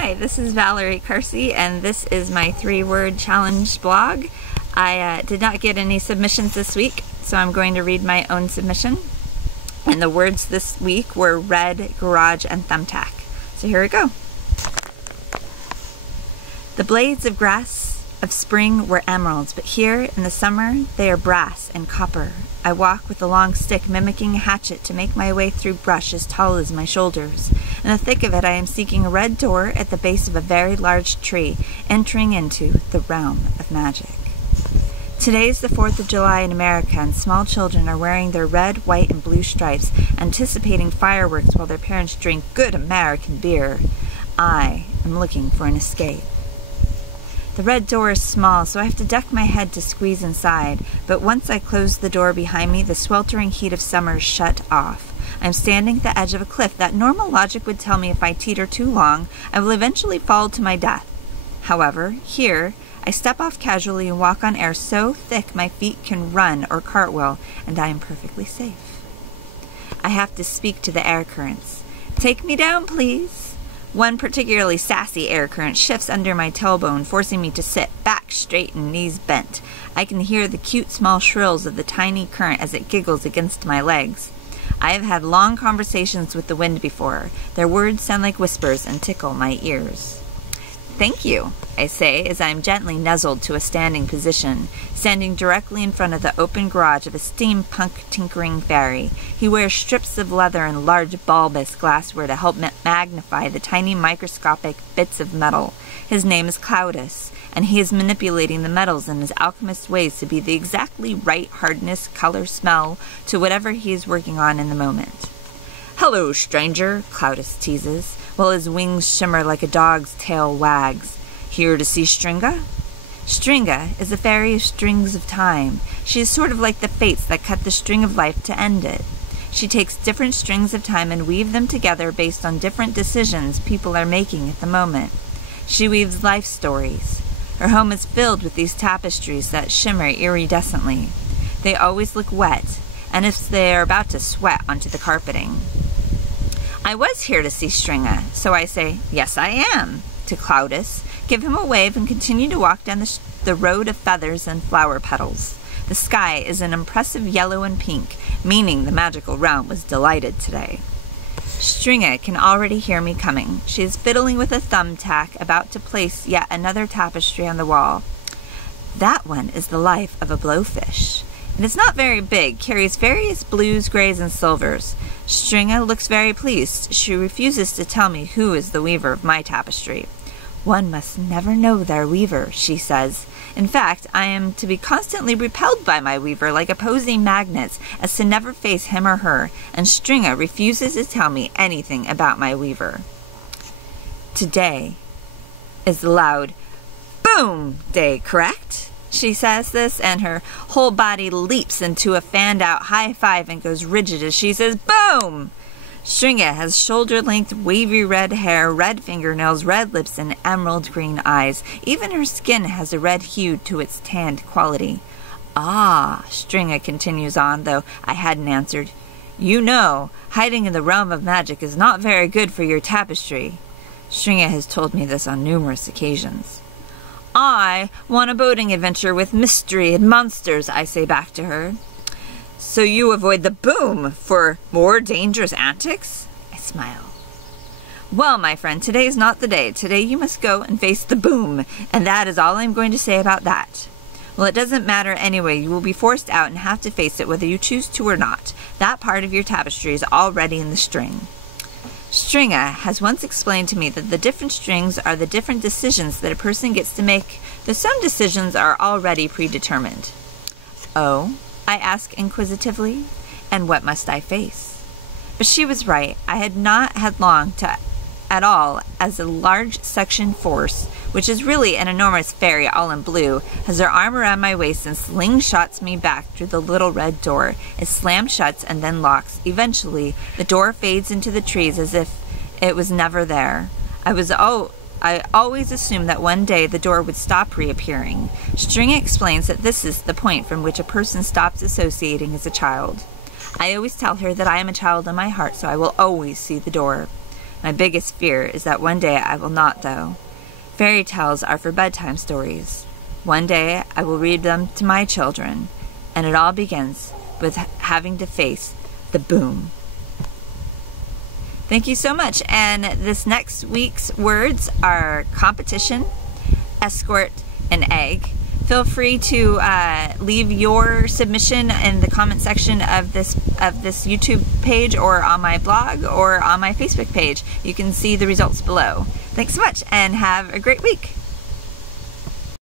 Hi, this is Valerie Carsey, and this is my 3-word challenge blog. I did not get any submissions this week, so I'm going to read my own submission. And the words this week were red, garage, and thumbtack. So here we go. The blades of grass of spring were emeralds, but here in the summer they are brass and copper. I walk with a long stick, mimicking a hatchet to make my way through brush as tall as my shoulders. In the thick of it, I am seeking a red door at the base of a very large tree, entering into the realm of magic. Today is the 4th of July in America, and small children are wearing their red, white, and blue stripes, anticipating fireworks while their parents drink good American beer. I am looking for an escape. The red door is small, so I have to duck my head to squeeze inside, but once I close the door behind me, the sweltering heat of summer is shut off. I'm standing at the edge of a cliff that normal logic would tell me if I teeter too long, I will eventually fall to my death. However, here, I step off casually and walk on air so thick my feet can run or cartwheel, and I am perfectly safe. I have to speak to the air currents. "Take me down, please." One particularly sassy air current shifts under my tailbone, forcing me to sit back straight and knees bent. I can hear the cute small shrills of the tiny current as it giggles against my legs. I have had long conversations with the wind before. Their words sound like whispers and tickle my ears. "Thank you," I say as I am gently nuzzled to a standing position, standing directly in front of the open garage of a steampunk tinkering fairy. He wears strips of leather and large bulbous glassware to help magnify the tiny microscopic bits of metal. His name is Cloudus, and he is manipulating the metals in his alchemist ways to be the exactly right hardness, color, smell to whatever he is working on in the moment. "Hello, stranger," Cloudus teases, while his wings shimmer like a dog's tail wags. "Here to see Stringa?" Stringa is a fairy of strings of time. She is sort of like the fates that cut the string of life to end it. She takes different strings of time and weaves them together based on different decisions people are making at the moment. She weaves life stories. Her home is filled with these tapestries that shimmer iridescently. They always look wet, and if they are about to sweat onto the carpeting. I was here to see Stringa, so I say, "Yes, I am," to Cloudus, give him a wave, and continue to walk down the road of feathers and flower petals. The sky is an impressive yellow and pink, meaning the magical realm was delighted today. Stringa can already hear me coming. She is fiddling with a thumbtack, about to place yet another tapestry on the wall. That one is the life of a blowfish. It is not very big, carries various blues, grays, and silvers. Stringa looks very pleased. She refuses to tell me who is the weaver of my tapestry. "One must never know their weaver," she says. In fact, I am to be constantly repelled by my weaver like opposing magnets, as to never face him or her, and Stringa refuses to tell me anything about my weaver. Today is the loud boom day, correct? She says this, and her whole body leaps into a fanned-out high five and goes rigid as she says, "Boom!" Stringa has shoulder-length, wavy red hair, red fingernails, red lips, and emerald green eyes. Even her skin has a red hue to its tanned quality. "Ah," Stringa continues on, though I hadn't answered. "You know, hiding in the realm of magic is not very good for your tapestry." Stringa has told me this on numerous occasions. "I want a boating adventure with mystery and monsters," I say back to her. "So you avoid the boom for more dangerous antics?" I smile. "Well, my friend, today is not the day. Today you must go and face the boom, and that is all I'm going to say about that." "Well, it doesn't matter anyway. You will be forced out and have to face it whether you choose to or not. That part of your tapestry is already in the string." Stringa has once explained to me that the different strings are the different decisions that a person gets to make, though some decisions are already predetermined. "Oh?" I ask inquisitively, "and what must I face?" But she was right. I had not had long to at all, as a large section force, which is really an enormous fairy all in blue, has her arm around my waist and slingshots me back through the little red door. It slams shut and then locks. Eventually, the door fades into the trees as if it was never there. I always assumed that one day the door would stop reappearing. Stringa explains that this is the point from which a person stops associating as a child. I always tell her that I am a child in my heart, so I will always see the door. My biggest fear is that one day I will not, though. Fairy tales are for bedtime stories. One day I will read them to my children, and it all begins with having to face the boom. Thank you so much. And this next week's words are competition, escort, and egg. Feel free to leave your submission in the comment section of this YouTube page, or on my blog, or on my Facebook page. You can see the results below. Thanks so much, and have a great week.